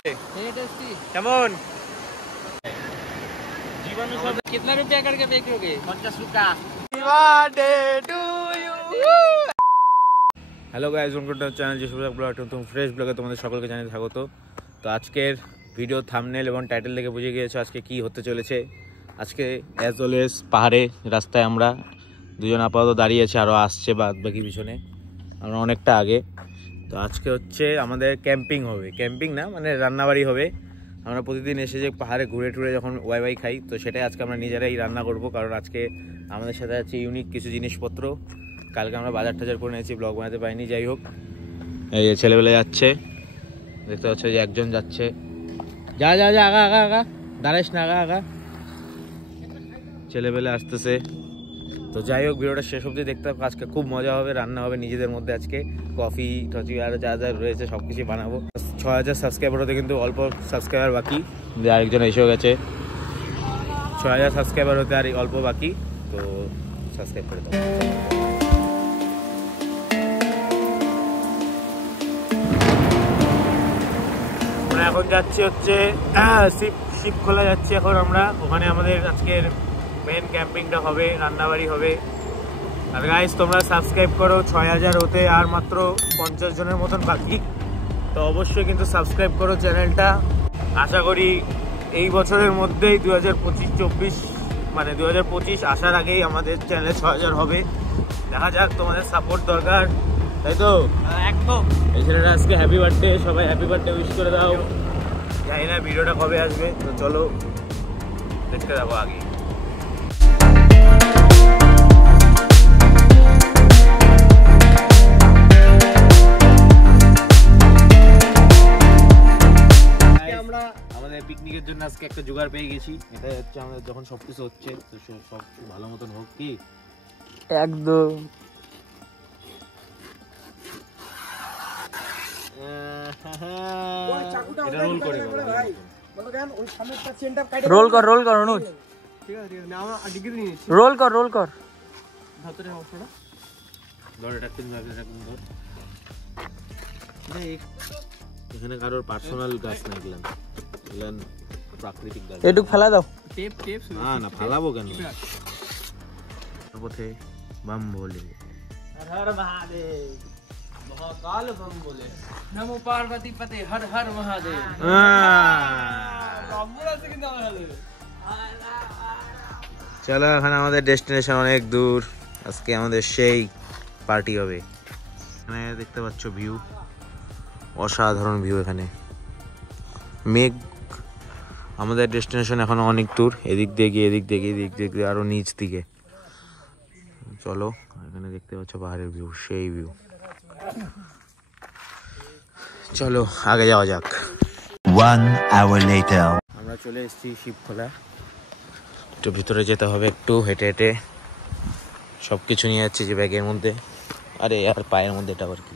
কেমন জীবাণু সব कितना रुपया करके बेचोगे 50 रुपया hello guys welcome to channel যে সব ব্লগ একদম ফ্রেশ ব্লগে তোমাদের সকলকে জানিয়ে স্বাগত। তো আজকের ভিডিও থাম্বনেল এবং টাইটেল দেখে বুঝে গিয়েছো আজকে কি হতে চলেছে। আজকে অ্যাজ অলওয়েজ পাহাড়ে রাস্তায় আমরা দুজন আপাতত দাঁড়িয়ে আছি, আরও আসছে বাদ বাকি পিছনে, আমরা অনেকটা আগে। তো আজকে হচ্ছে আমাদের ক্যাম্পিং হবে, ক্যাম্পিং না মানে রান্নাবাড়ি হবে। আমরা প্রতিদিন এসে যে পাহাড়ে ঘুরে টুরে যখন ওয়াই খাই, তো সেটাই আজকে আমরা নিজেরাই রান্না করব, কারণ আজকে আমাদের সাথে আছে ইউনিক কিছু জিনিসপত্র। কালকে আমরা বাজার টাজার করে নিয়েছি, ব্লগ বানাতে পারিনি। যাই হোক, এই যে ছেলেবেলা যাচ্ছে, দেখতে পাচ্ছ যে একজন যাচ্ছে, যা যা যা আগা আগা আগা, দাঁড়াইস না, আগা আগা, ছেলেবেলা আসতেছে। তো যাই হোক, ভিডিওটা শেষ অবধি দেখতে হবে, আজকে খুব মজা হবে, রান্না হবে নিজেদের মধ্যে। আজকে কফি টফি আর যা যা রয়েছে সব কিছু বানাবো। 6000 সাবস্ক্রাইবার হতে কিন্তু অল্প সাবস্ক্রাইবার বাকি, আরেকজন এসেও গেছে। 6000 সাবস্ক্রাইবার হতে আর অল্প বাকি, তো সাবস্ক্রাইব করে দাও। আমরা এখন যাচ্ছি হচ্ছে শিপ খোলা যাচ্ছি এখন আমরা, ওখানে আমাদের আজকের মেন ক্যাম্পিংটা হবে, রান্নাবাড়ি হবে। আর গাইস তোমরা সাবস্ক্রাইব করো, 6000 হতে আর মাত্র 50 জনের মতন বাকি। তো অবশ্যই কিন্তু সাবস্ক্রাইব করো চ্যানেলটা। আশা করি এই বছরের মধ্যেই 2025-24 মানে 2025 আসার আগেই আমাদের চ্যানেলে 6000 হবে। দেখা যাক, তোমাদের সাপোর্ট দরকার, তাই তো? একদম। এই ছেলেটা আজকে হ্যাপি বার্থডে, সবাই হ্যাপি বার্থডে উইশ করে দাও। জানি না ভিডিওটা কবে আসবে, তো চলো দেখতে যাবো আগে। আমাদের পিকনিকের জন্য আজকে একটা জোগাড় পেয়ে গেছি, এটা হচ্ছে আমাদের যখন সবকিছু হচ্ছে তো সব ভালো মতন হোক, কি একদম। রোল কর রোল কর অনুজ, ঠিক আছে ঠিক আছে, আমি ডিগ্রি নিয়েছি। রোল কর রোল কর, ভিতরে অংশটা ধর, এটা তিন ভাগে রাখুন ধর। এখানে কারোর পার্সোনাল গাছ না, এগুলান এগুলান প্রাকৃতিক গাছ। এটুক ফেলা দাও, টেপ টেপ না না ফালাবো কেন, পথে বাম বলে হর হর মহাদেব, মহাকাল বাম বলে নমো পার্বতী পতে হর হর মহাদেব। চলো, এখন আমাদের ডেস্টিনেশন অনেক দূর, আজকে আমাদের সেই পার্টি হবে। এখানে দেখতে পাচ্ছ ভিউ, অসাধারণ ভিউ। এখানে মেঘ, আমাদের ডেস্টিনেশন এখনো অনেক দূর, এদিক দিয়ে গিয়ে এদিক দিয়ে গিয়ে এদিক দিয়ে আরো নিচ দিকে। চলো, এখানে দেখতে পাচ্ছ পাহাড়ের ভিউ, সেই ভিউ। চলো আগে যাওয়া যাক। 1 hour later আমরা চলে এসেছি শিবখোলা। একটু ভিতরে যেতে হবে, একটু হেঁটে হেঁটে সবকিছু নিয়ে যাচ্ছি যে ব্যাগের মধ্যে। আরে আর পায়ের মধ্যে এটা আবার কি?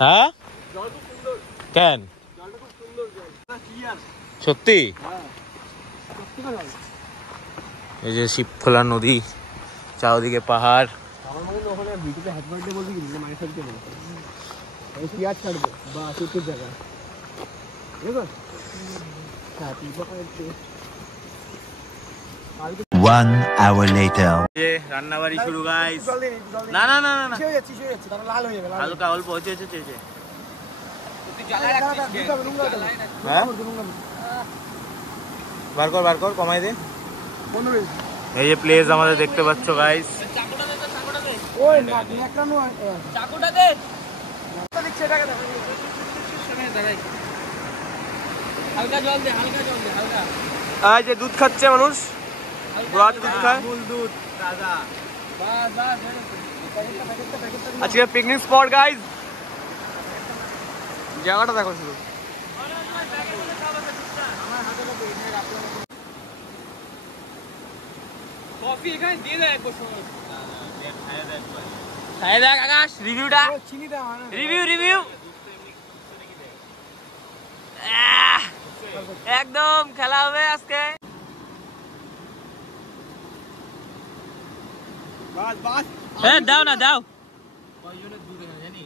হ্যাঁ কেন সত্যি? এই যে শিবখোলা নদী, চারদিকে পাহাড়। রান্নাবাড়ি শুরু গাইস। না না না না, হালকা অল্প হচ্ছে। বার কর কমাই দে। এই যে প্লেস আমাদের দেখতে পাচ্ছ গাইস, যে দুধ খাচ্ছে মানুষ, দুধ খায়, দুধ তাজা। আজকে পিকনিক স্পট গাইস, জায়গাটা দেখো শুধু। কফি এখানে দিয়ে দেয়, খাই দেখ আকাশ, রিভিউটা রিভিউ একদম খেলা হবে আজকে। দাও না দাও, কয়জনের দুধ এখানে জানি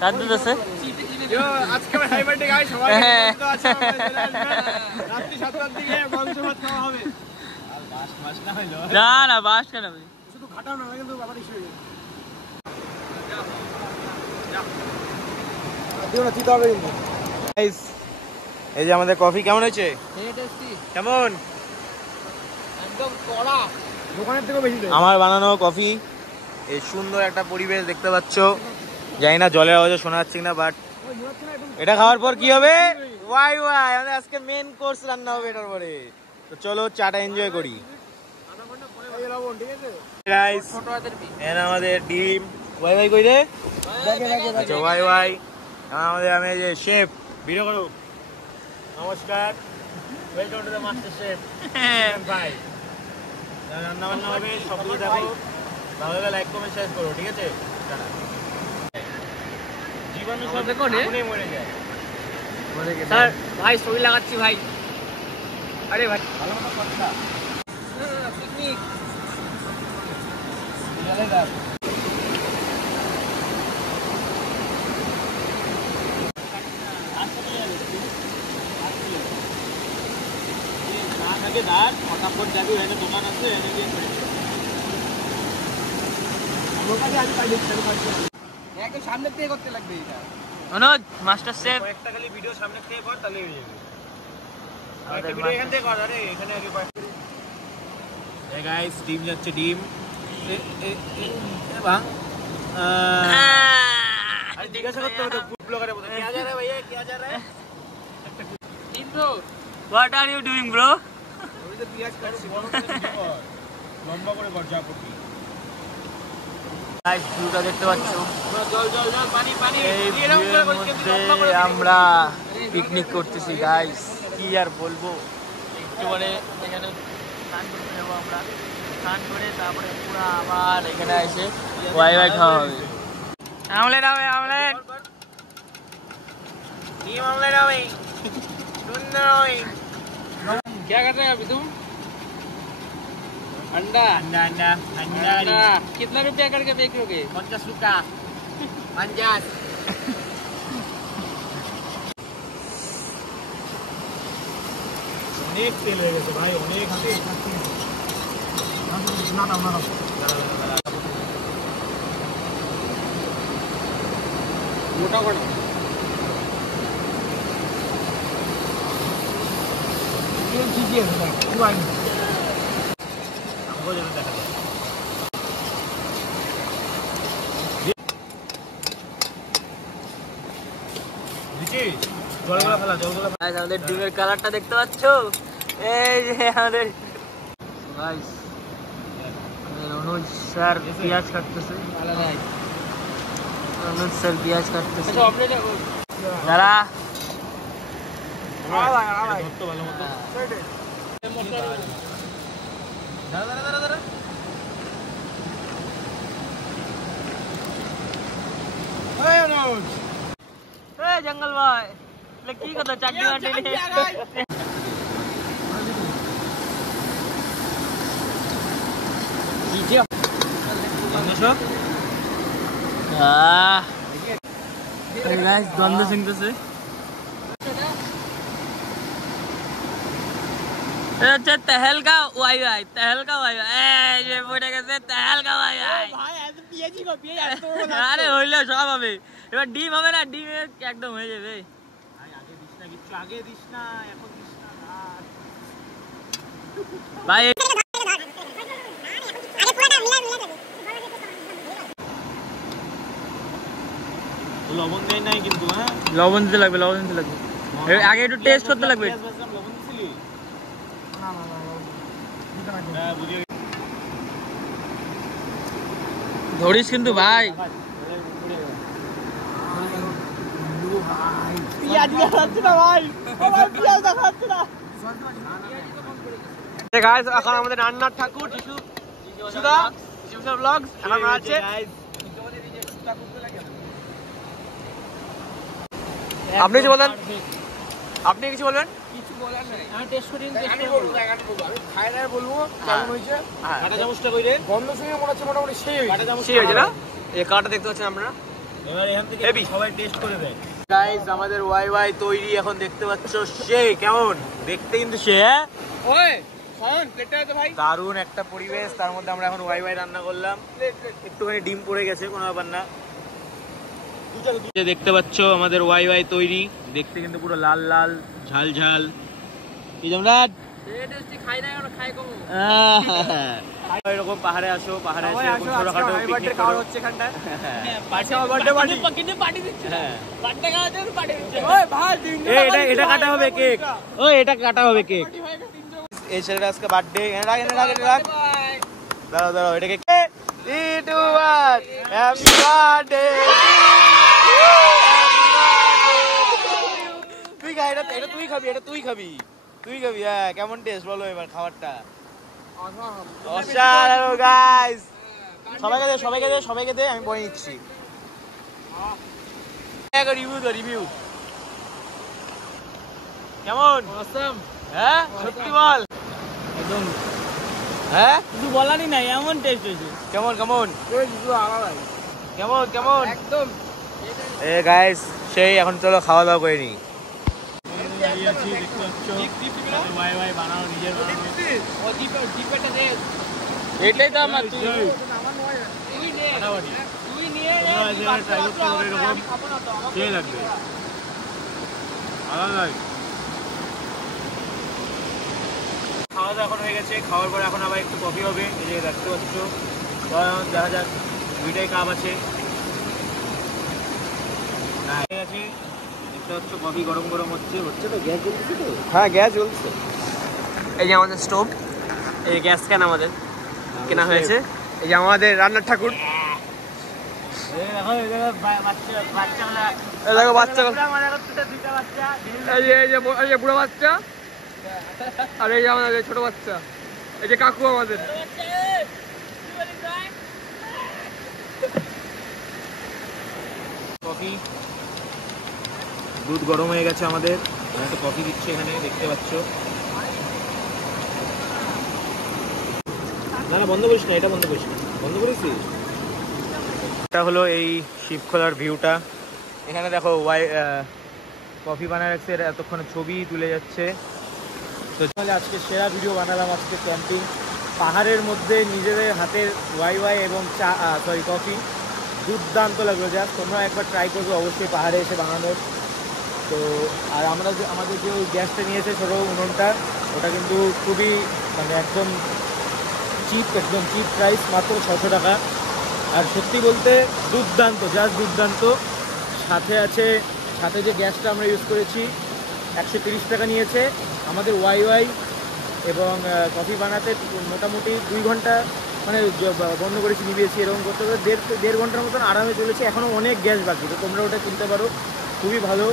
কাঁদতে দেশে আজকে আমার হ্যাপি বার্থডে গাইস, সবাই বন্ধু আছে, রাত্রি 7টার দিকে মাংস ভাত খাওয়া হবে। আর বাস না হইলো না বাস কেন শুধু খাটাও না কিন্তু বাবার ইস্যু হয়ে গাইস। এই যে আমাদের কফি কেমন হয়েছে? কেমন? একদম কড়া, দোকানের থেকে বেশি। আমার বানানো কফি, এই সুন্দর একটা পরিবেশ দেখতে পাচ্ছ। জানি না জলের আওয়াজে শোনা যাচ্ছে কিনা, বাট এটা খাওয়ার পর কি হবে? ওয়াই ওয়াই, আমাদের আজকে মেন কোর্স রান্না হবে এটার পরে। তো চলো চাটা এনজয় করি গাইস। এখানে আমাদের ডিম। ওয়াই ওয়াই কই রে? আচ্ছা ওয়াই ওয়াই। আমাদের আমি যে শেফ, ভিডিও করো। নমস্কার, welcome to the master chef ভাই। রান্না বান্না হবে, সবগুলো দেখো। ভালো লাগলে লাইক কমেন্ট শেয়ার করো, ঠিক আছে? জীবাণু সব আগুনে মরে যায়। স্যার ভাই ছবি লাগাচ্ছি ভাই। আরে ভাই ভালো মতো কথা। পিকনিক ফটাফট যাবি, এখানে দোকান আছে, এনে দিয়ে করে একদম সামনে থেকে করতে লাগবে এটা। অনুজ মাস্টার শেফ একটা খালি ভিডিও সামনে থেকে কর, তাহলে হয়ে যাবে। একটা ভিডিও এখান থেকে কর। আরে এখানে আগে এই গাইস, ডিম যাচ্ছে, ডিম ভাঙ। আরে জিজ্ঞাসা করতে হবে তো ফুড ব্লগারের মতো, क्या जा रहा है भैया, क्या जा रहा है? Team bro, what are you doing bro? আমি তো পেঁয়াজ কাটছি, বড় করে কর, লম্বা করে কর, যা করবি। গাইস ভিউটা দেখতে পাচ্ছ, জল জল জল, পানি পানি। এই ভিউয়ের মধ্যে আমরা পিকনিক করতেছি গাইস। কি আর বলবো, একটু মানে এখানে স্নান করতে যাবো আমরা। স্নান করে তারপরে পুরো আবার এখানে এসে ওয়াই ওয়াই খাওয়া হবে। আমলেট হবে, আমলেট। ये मामला ना भाई, सुंदर भाई। क्या कर रहे हैं अभी तुम? अंडा अंडा अंडा अंडा अंडा कितना रुपया करके बेच लोगे? 50 रुपया 50। অনেক তেল হয়ে গেছে ভাই, অনেক হাতে না দাও না দাও। মোটা করে তেল ঠিকই আছে ভাই, পুরো আইনি আমাকে যেন দেখা যায়। জলগুলো ফেলা, জলগুলো ফেলা। গাইস আমাদের ডিমের কালারটা দেখতে পাচ্ছ? এই যে আমাদের গাইস অনুজ স্যার পেঁয়াজ কাটতেছে। অনুজ স্যার পেঁয়াজ কাটতেছে। দাঁড়া ধরতো ভালো মতো। দাঁড়া দাঁড়া দাঁড়া দাঁড়া। এই অনুজ, এই জঙ্গল ভাই কি কথা চাকরি বাকরি নিয়ে দ্বন্দ্ব শুনতেছে। अच्छा तहल का वाई वाई, तहल का वाई वाई, ये পড়ে গেছে तहल का वाई वाई। ভাই এত পিএজি গো, পিএজি এত আরে হইলো সব হবে, এবার ডিম হবে না, ডিম একদম হয়ে যাবে। ভাই আগে দিস না, কিছু আগে দিস না, এখন দিস না ভাই। লবণ দেয় নাই কিন্তু। হ্যাঁ লবণ দিতে লাগবে, লবণ দিতে লাগবে, আগে একটু টেস্ট করতে লাগবে। লবণ দিছিলি? না বুঝে ধরিস কিন্তু ভাই। পিয়াজ দেখাচ্ছে না ভাই, পিয়াজ দেখাচ্ছে না। গাইস এখন আমাদের রান্নার ঠাকুর সুদা ব্লগস এখন আছে। আপনি কিছু বলেন, আপনি কিছু বলবেন? কিছু আমি টেস্ট করি আমি বলবো আমি খাই না বলবো কেমন হয়েছে। কাটা চামচটা কই রে? গন্ধ শুনে মনে হচ্ছে মোটামুটি সেই কাটা চামচ সেই হয়েছে না? এই কাটা দেখতে পাচ্ছেন আপনারা। এবার এখান থেকে সবাই টেস্ট করে দেয়। গাইস আমাদের ওয়াই ওয়াই তৈরি এখন দেখতে পাচ্ছ, সে কেমন দেখতে কিন্তু সে ওই খান প্লেটটা তো ভাই দারুণ একটা পরিবেশ। তার মধ্যে আমরা এখন ওয়াই ওয়াই রান্না করলাম, একটুখানি ডিম পড়ে গেছে, কোনো ব্যাপার না। দেখতে পাচ্ছ আমাদের ওয়াই ওয়াই তৈরি, দেখতে কিন্তু পুরো লাল লাল ঝাল ঝাল। কি সম্রাট খাই না খাই কম এরকম পাহাড়ে আসো, পাহাড়ে এসে এরকম ছোটখাটো পিকনিক খাওয়া করো। হচ্ছে এখানটায়। পাশে আমার বার্থডে পার্টি কিন্তু পার্টি দিচ্ছে হ্যাঁ বার্থডে খাওয়ার জন্য পার্টি দিচ্ছে ওই ভাই এটা কাটা হবে কেক, ওই এটা কাটা হবে কেক। এই ছেলেটা আজকে বার্থডে, এনে রাখ দাঁড়াও দাঁড়াও, এটাকে 3 2 1 হ্যাপি বার্থডে। তুই খা, এটা তুই খাবি, এটা তুই খাবি। হ্যাঁ কেমন টেস্ট বলো এবার খাবারটা? অসাধারণ গাইস, সবাইকে দে আমি বলে নিচ্ছি। রিভিউ কেমন? অসাম হ্যাঁ সত্যি বল একদম হ্যাঁ কিছু বলারই নাই, এমন টেস্ট হয়েছে। কেমন ওই দুটো আলাদাই কেমন একদম। এ গাইস সেই এখন চলো খাওয়া দাওয়া করে নি। এটাই তো আমার তুই খাওয়া দাওয়া এখন হয়ে গেছে, খাওয়ার পরে এখন আবার একটু কফি হবে। এই যে দেখতে পাচ্ছ, দেখা যাক দুইটাই কাপ আছে। না ঠিক আছে, দেখতে পাচ্ছ কফি গরম গরম হচ্ছে তো। গ্যাস জ্বলছে তো? হ্যাঁ গ্যাস জ্বলছে। এই যে আমাদের স্টোভ, এই গ্যাস কেন আমাদের কেনা হয়েছে। এই যে আমাদের রান্নার ঠাকুর, দেখো বাচ্চা, এই যে বুড়ো বাচ্চা, আর এই যে আমাদের ছোট বাচ্চা, এই যে কাকু আমাদের। কফি, দুধ গরম হয়ে গেছে আমাদের, তো কফি দিচ্ছে এখানে দেখতে পাচ্ছ। না বন্ধ করিস না, এটা বন্ধ করিস না, বন্ধ করেছিস। এটা হলো এই শিবখোলার ভিউটা। এখানে দেখো কফি বানায় রাখছে, এতক্ষণে ছবি তুলে যাচ্ছে। তো আজকে সেরা ভিডিও বানালাম, আজকে ক্যাম্পিং পাহাড়ের মধ্যে নিজেদের হাতের ওয়াই এবং চা কফি দুর্দান্ত লাগলো। যা তোমরা একবার ট্রাই করবে অবশ্যই পাহাড়ে এসে বানানোর। তো আর আমাদের যে ওই গ্যাসটা নিয়েছে ছোটো উনুনটা, ওটা কিন্তু খুবই মানে একদম চিপ প্রাইস, মাত্র 600 টাকা। আর সত্যি বলতে দুর্দান্ত, জাস্ট দুর্দান্ত। সাথে যে গ্যাসটা আমরা ইউজ করেছি 130 টাকা নিয়েছে। আমাদের ওয়াই এবং কফি বানাতে মোটামুটি 2 ঘন্টা মানে বন্ধ করেছি, নিভিয়েছি, এরকম করতে করে দেড় ঘন্টার মতন আরামে চলেছে। এখনও অনেক গ্যাস বাকি, তো তোমরা ওটা কিনতে পারো, খুবই ভালো।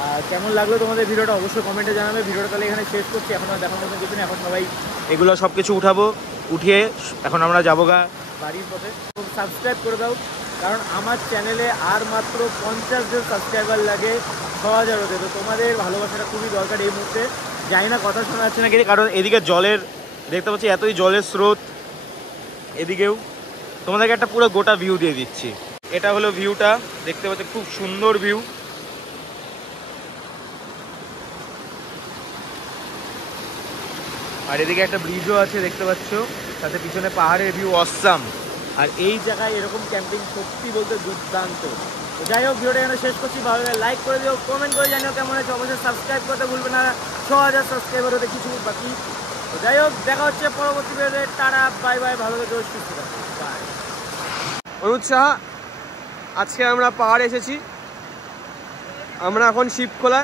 আর কেমন লাগলো তোমাদের ভিডিওটা অবশ্যই কমেন্টে জানাবে। ভিডিওটা তাহলে এখানে শেষ করছি, এখন আর দেখার মতন কিছু নেই। এখন সবাই এগুলো সব কিছু উঠিয়ে এখন আমরা যাবো বাড়ির পথে। সাবস্ক্রাইব করে দাও, কারণ আমার চ্যানেলে আর মাত্র 50 জন সাবস্ক্রাইবার লাগে 6000 হতে। তো তোমাদের ভালোবাসাটা খুবই দরকার এই মুহূর্তে। জানি না কথা শোনা যাচ্ছে না কি, কারণ এদিকে জলের দেখতে পাচ্ছি এতই জলের স্রোত, এদিকেও তোমাদেরকে একটা পুরো গোটা ভিউ দিয়ে দিচ্ছি। এটা হলো ভিউটা, দেখতে পাচ্ছি খুব সুন্দর ভিউ। আর এদিকে একটা ব্রিজও আছে দেখতে পাচ্ছ, সাথে পিছনে পাহাড়ের ভিউ অসাম। আর এই জায়গায় এরকম ক্যাম্পিং সত্যি বলতে দুর্দান্ত। তো যাই হোক, ভিডিওটা এখানে শেষ করছি। ভালো লাগে লাইক করে দিও, কমেন্ট করে জানিও কেমন হয়েছে। অবশ্যই সাবস্ক্রাইব করতে ভুলবে না, 6000 সাবস্ক্রাইবার হতে কিছু বাকি। তো যাই হোক, দেখা হচ্ছে পরবর্তী ভিডিওতে। টাটা, বাই বাই, ভালো থেকো, সুস্থ থাকো, বাই। অনুজ সাহা, আজকে আমরা পাহাড়ে এসেছি। আমরা এখন শিবখোলা